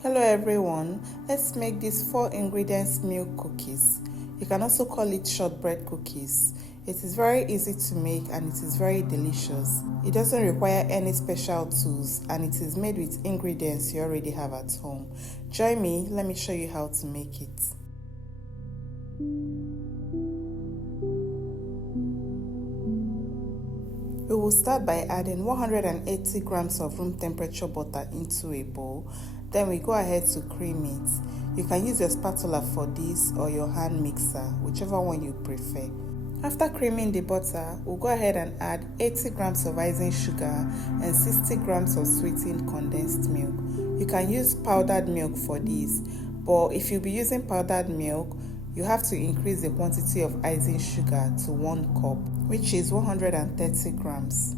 Hello everyone, let's make these 4 ingredients milk cookies. You can also call it shortbread cookies. It is very easy to make and it is very delicious. It doesn't require any special tools and it is made with ingredients you already have at home. Join me, let me show you how to make it. We will start by adding 180 grams of room temperature butter into a bowl. Then we go ahead to cream it. You can use your spatula for this or your hand mixer, whichever one you prefer. After creaming the butter, we'll go ahead and add 80 grams of icing sugar and 60 grams of sweetened condensed milk. You can use powdered milk for this, but if you'll be using powdered milk, you have to increase the quantity of icing sugar to 1 cup, which is 130 grams.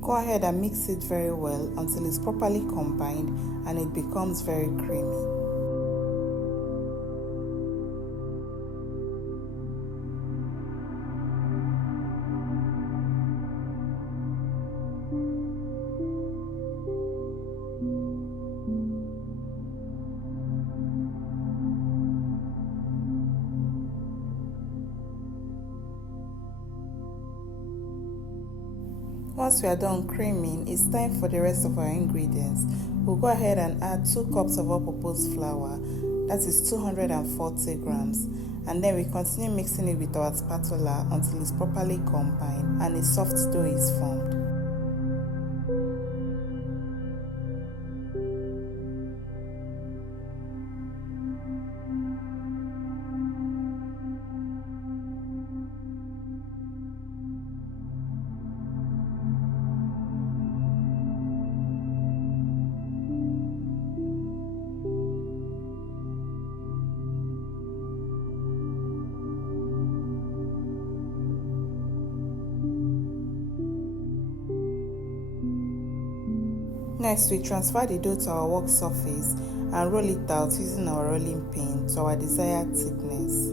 Go ahead and mix it very well until it's properly combined and it becomes very creamy. Once we are done creaming, it's time for the rest of our ingredients. We'll go ahead and add 2 cups of all-purpose flour, that is 240 grams, and then we continue mixing it with our spatula until it's properly combined and a soft dough is formed. Next, we transfer the dough to our work surface and roll it out using our rolling pin to our desired thickness.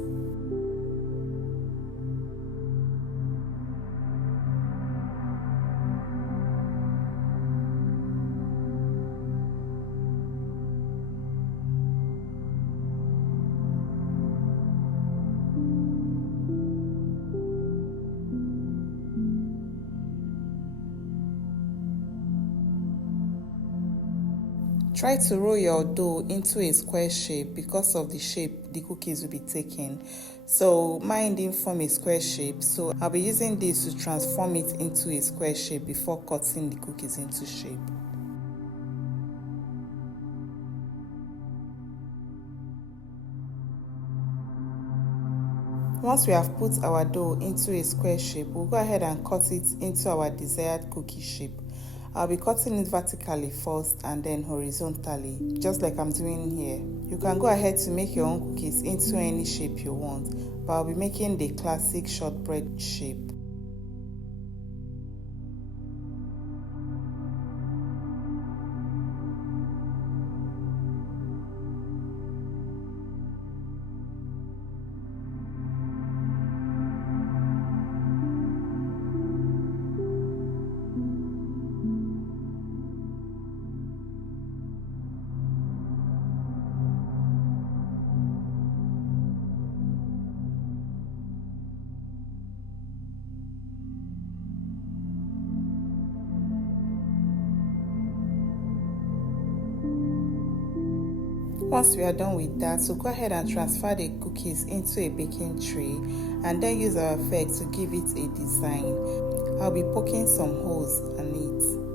Try to roll your dough into a square shape because of the shape the cookies will be taking. So mine didn't form a square shape, so I'll be using this to transform it into a square shape before cutting the cookies into shape. Once we have put our dough into a square shape, we'll go ahead and cut it into our desired cookie shape. I'll be cutting it vertically first and then horizontally, just like I'm doing here. You can go ahead to make your own cookies into any shape you want, but I'll be making the classic shortbread shape. Once we are done with that, so go ahead and transfer the cookies into a baking tray and then use our effect to give it a design. I'll be poking some holes on it.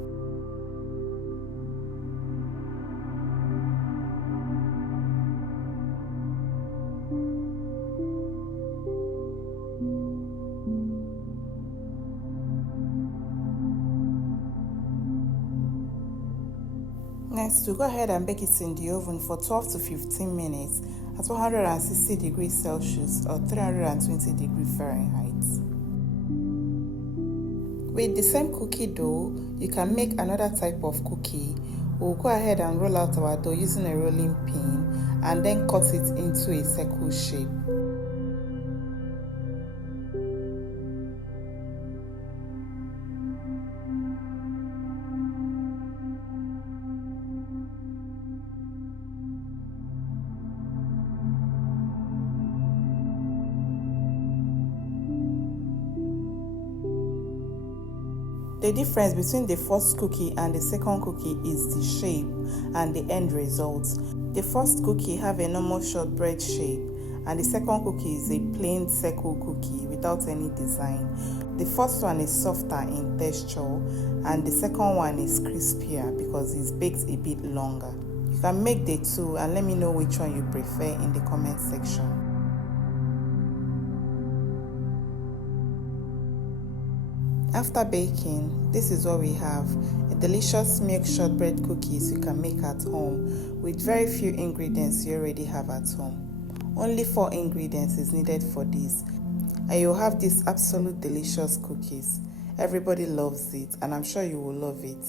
Next, we'll go ahead and bake it in the oven for 12 to 15 minutes at 160 degrees Celsius or 320 degrees Fahrenheit. With the same cookie dough, you can make another type of cookie. We'll go ahead and roll out our dough using a rolling pin and then cut it into a circle shape. The difference between the first cookie and the second cookie is the shape and the end result. The first cookie have a normal shortbread shape, and the second cookie is a plain circle cookie without any design. The first one is softer in texture, and the second one is crispier because it's baked a bit longer. You can make the two and let me know which one you prefer in the comment section. After baking, this is what we have: a delicious milk shortbread cookies you can make at home with very few ingredients you already have at home. Only 4 ingredients is needed for this, and you'll have these absolute delicious cookies. Everybody loves it, and I'm sure you will love it.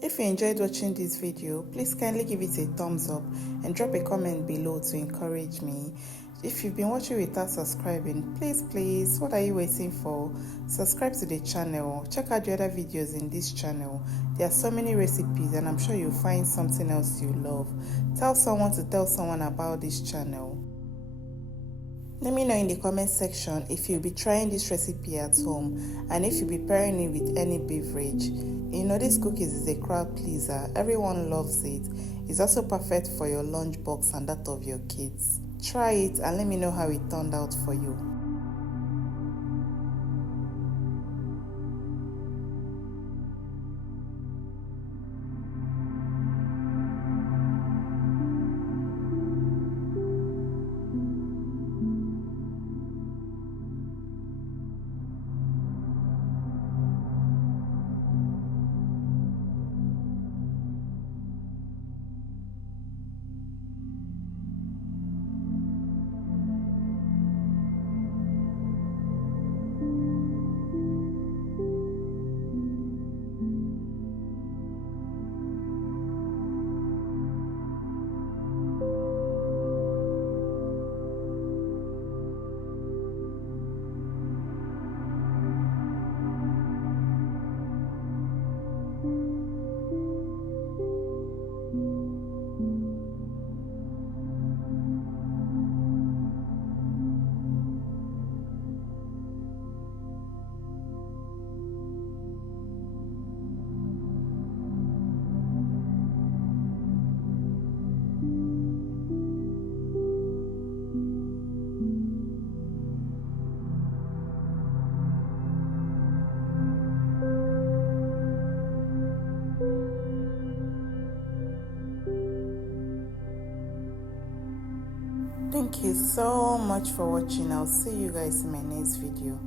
If you enjoyed watching this video, please kindly give it a thumbs up and drop a comment below to encourage me. If you've been watching without subscribing, please, what are you waiting for? Subscribe to the channel. Check out the other videos in this channel. There are so many recipes, and I'm sure you'll find something else you love. Tell someone to tell someone about this channel. Let me know in the comment section if you'll be trying this recipe at home and if you'll be pairing it with any beverage. You know, this cookies is a crowd pleaser. Everyone loves it. It's also perfect for your lunchbox and that of your kids. Try it and let me know how it turned out for you. Thank you so much for watching. I'll see you guys in my next video.